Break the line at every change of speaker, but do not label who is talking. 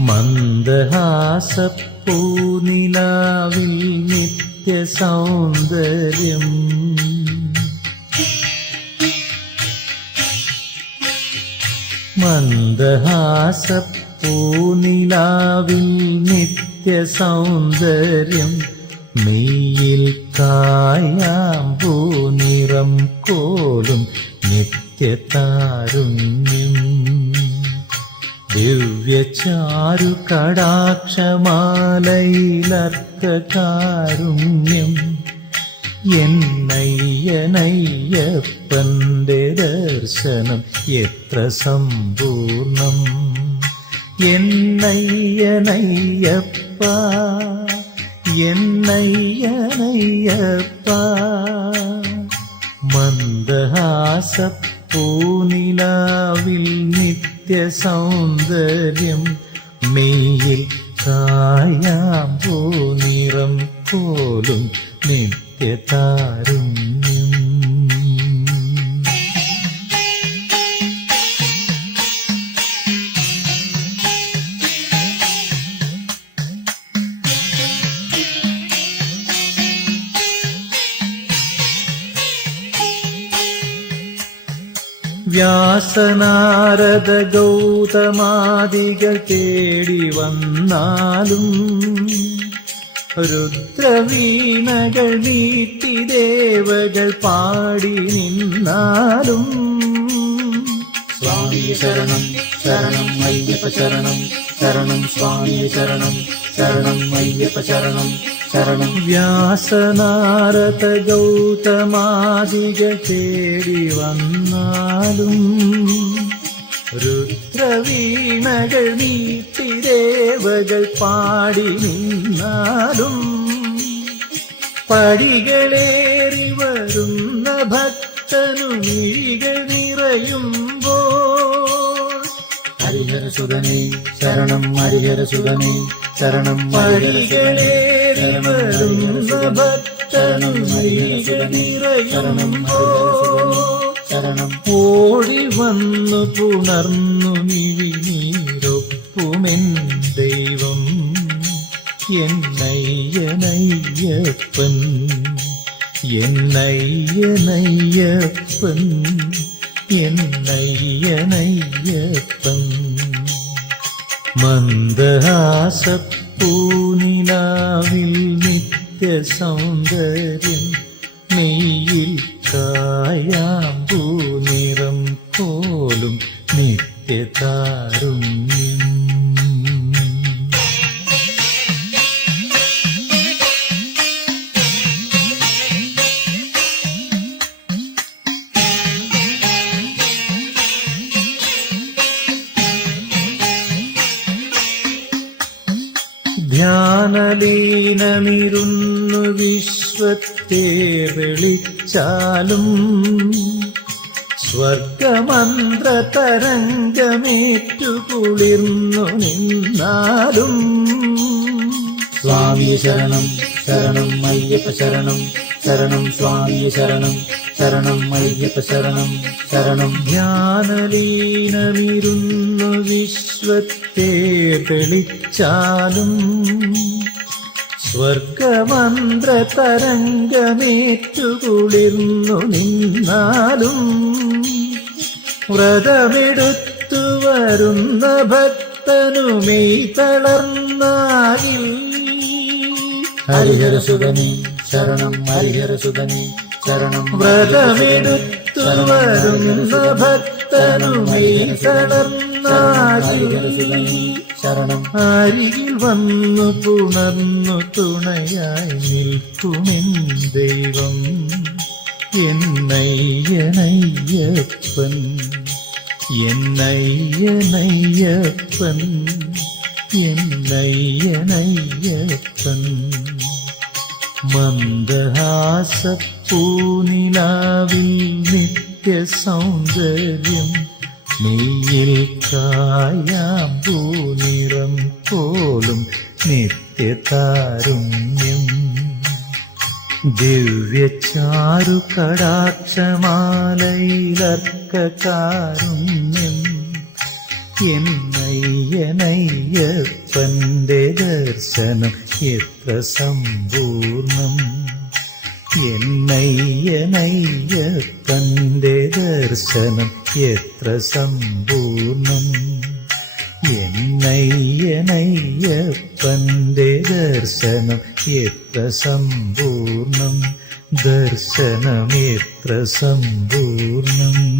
മന്ദഹാസപ്പൂനിലാവിൽ നിത്യസൗന്ദര്യം. മന്ദഹാസപ്പൂനിലാവിൽ നിത്യസൗന്ദര്യം. മെയ്യിൽ കായാമ്പൂ നിറം കോലും നിത്യതാരുണ്യം ദിവ്യചാരു കടാക്ഷമാലയിലർക്കാരുണ്യം എന്നയ്യനയ്യപ്പന്റെ ദർശനം എത്ര സമ്പൂർണം. എന്നയ്യനയ്യപ്പ എന്നയ്യനയ്യപ്പ മന്ദഹാസപ്പൂനിലാവിൽ നിത്യസൗന്ദര്യം മെയ്യിൽ വ്യാസനാരദ ഗൗതമാദികൾ തേടി വന്നാലും രുദ്രവീണകൾ നീട്ടി ദേവകൾ പാടി നിന്നാലും
സ്വാമി ശരണം ശരണം അയ്യപ്പ ശരണം ശരണം സ്വാമി ശരണം ശരണം അയ്യപ്പ ശരണം. ശരണം.
വ്യാസനാരത ഗൗതമാദികൾ തേടി വന്നാലും രുദ്രവീണകൾ നീട്ടി ദേവകൾ പാടി നിന്നാലും പടികളേറി വരുന്ന ഭക്തനു മിഴികൾ നിറയുമ്പോൾ
ഹരിഹര സുതനേ ശരണം. ഹരിഹര സുതനേ ശരണം
പടികളേറി വരുന്ന ഭക്തനും
ശരണം
ഓടി വന്നു പുണർന്നു മിഴിനീരൊപ്പുമെൻ ദൈവം എന്നയ്യനയ്യപ്പൻ എന്നയ്യനയ്യപ്പൻ എന്നയ്യനയ്യപ്പൻ മന്ദഹാസപ്പൂനിലാവിൽ നിത്യസൗന്ദര്യം നെയ്യിൽ കായാമ്പൂ നിറം പോലും നിത്യതാരുണ്യം. ധ്യാനലീനമിരുന്നു വിശ്വത്തെ വിളിച്ചാലും സ്വർഗമന്ത്ര തരംഗമേറ്റു കുളിർന്നു നിന്നാലും
സ്വാമി ശരണം ശരണം അയ്യപ്പ ശരണം ശരണം സ്വാമി ശരണം ശരണം അയ്യപ്പ ശരണം ശരണം.
ധ്യാനലീനമിരുന്നു വിശ്വത്തെ തെളിച്ചാലും സ്വർഗമന്ത്ര തരംഗമേറ്റുകുളിർന്നു നിന്നാലും വ്രതമെടുത്തു വരുന്ന ഭക്തനുമേ തളർന്നാലിൽ.
ഹരിഹര സുഗനി ശരണം ഹരിഹര സുഗനി ശരണം.
വ്രതമെടുത്തു വരുന്ന തളർന്നാകിൽ
ശരണം.
അരികിൽ വന്നു പുണർന്നു തുണയായി നിൽക്കുമെൻ ദൈവം. എന്നയ്യനയ്യപ്പൻ എന്നയ്യനയ്യപ്പൻ എന്നയ്യനയ്യപ്പൻ. മന്ദഹാസപ്പൂനിലാവിൽ നിത്യസൗന്ദര്യം നീയിൽ കായാമ്പൂ നിറം പോലും നിത്യതാരുണ്യം. ദിവ്യചാരു കടാക്ഷമാലയിലർക്ക കാരുണ്യം എന്നയ്യനയ്യപ്പന്റെ ദർശനം എത്ര സമ്പൂർണം. എന്നയ്യനയ്യപ്പന്റെ ദർശനം എത്ര സമ്പൂർണം. എന്നയ്യനയ്യപ്പന്റെ ദർശനം എത്ര സമ്പൂർണം. ദർശനം എത്ര സമ്പൂർണം.